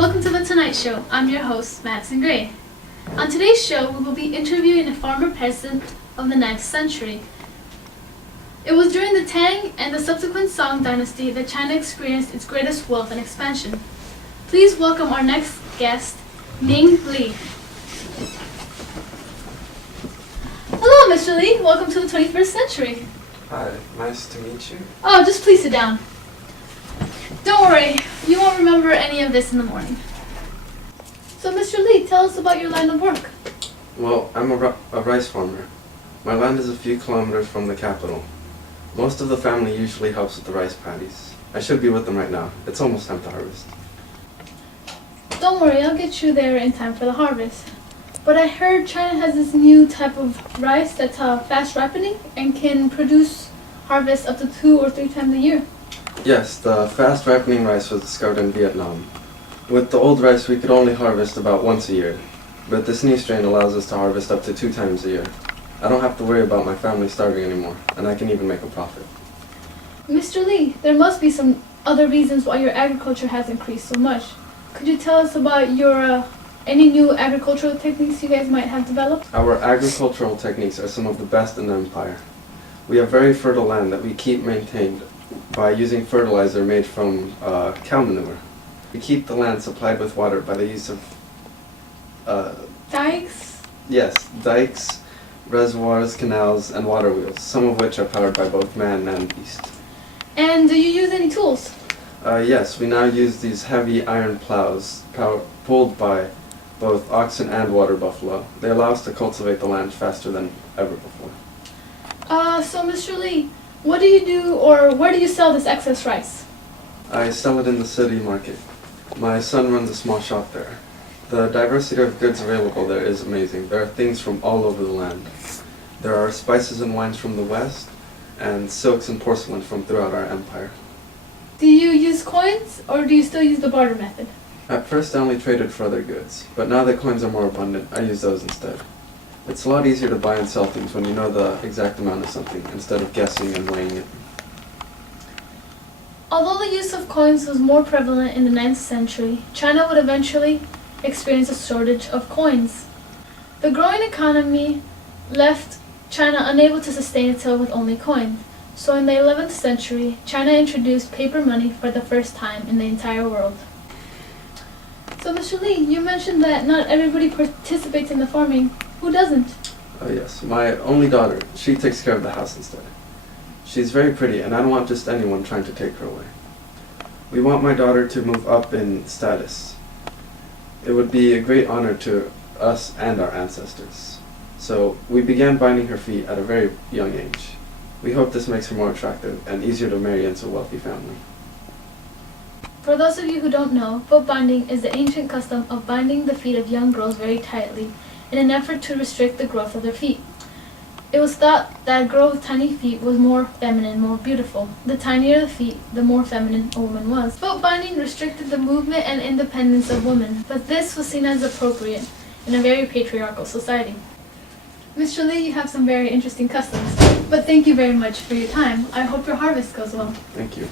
welcome to The Tonight Show. I'm your host, Madison Gray. On today's show, we will be interviewing a former president of the 9th century. It was during the Tang and the subsequent Song dynasty that China experienced its greatest wealth and expansion. Please welcome our next guest, Ming Li. Hello, Mr. Li. Welcome to the 21st century. Hi, nice to meet you. Oh, just please sit down. Don't worry, you won't remember any of this in the morning. So, Mr. Li, tell us about your line of work. Well, I'm a rice farmer. My land is a few kilometers from the capital. Most of the family usually helps with the rice paddies. I should be with them right now. It's almost time to harvest. Don't worry, I'll get you there in time for the harvest. But I heard China has this new type of rice that's fast ripening and can produce harvest up to 2 or 3 times a year. Yes, the fast ripening rice was discovered in Vietnam. With the old rice, we could only harvest about once a year, but this new strain allows us to harvest up to 2 times a year. I don't have to worry about my family starving anymore, and I can even make a profit. Mr. Li, there must be some other reasons why your agriculture has increased so much. Could you tell us about your any new agricultural techniques you guys might have developed? Our agricultural techniques are some of the best in the empire. We have very fertile land that we keep maintained by using fertilizer made from cow manure. We keep the land supplied with water by the use of Dikes? yes, dikes, reservoirs, canals, and water wheels, some of which are powered by both man and beast. And do you use any tools? Yes, we now use these heavy iron plows pulled by both oxen and water buffalo. They allow us to cultivate the land faster than ever before. So Mr. Li, what do you do or where do you sell this excess rice? I sell it in the city market. My son runs a small shop there. The diversity of goods available there is amazing. There are things from all over the land. There are spices and wines from the west, and silks and porcelain from throughout our empire. Do you use coins or do you still use the barter method? At first I only traded for other goods, but now that coins are more abundant, I use those instead. It's a lot easier to buy and sell things when you know the exact amount of something, instead of guessing and weighing it. Although the use of coins was more prevalent in the 9th century, China would eventually experience a shortage of coins. The growing economy left China unable to sustain itself with only coins. So in the 11th century, China introduced paper money for the first time in the entire world. So Mr. Li, you mentioned that not everybody participates in the farming. Who doesn't? Oh yes, my only daughter, she takes care of the house instead. She's very pretty, and I don't want just anyone trying to take her away. We want my daughter to move up in status. It would be a great honor to us and our ancestors. So we began binding her feet at a very young age. We hope this makes her more attractive and easier to marry into a wealthy family. For those of you who don't know, foot binding is the ancient custom of binding the feet of young girls very tightly in an effort to restrict the growth of their feet. It was thought that a girl with tiny feet was more feminine, more beautiful. The tinier the feet, the more feminine a woman was. Foot binding restricted the movement and independence of women, but this was seen as appropriate in a very patriarchal society. Mr. Li, you have some very interesting customs, but thank you very much for your time. I hope your harvest goes well. Thank you.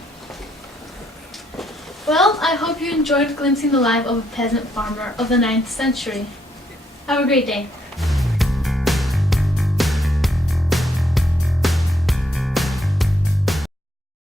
Well, I hope you enjoyed glimpsing the life of a peasant farmer of the 9th century. Have a great day.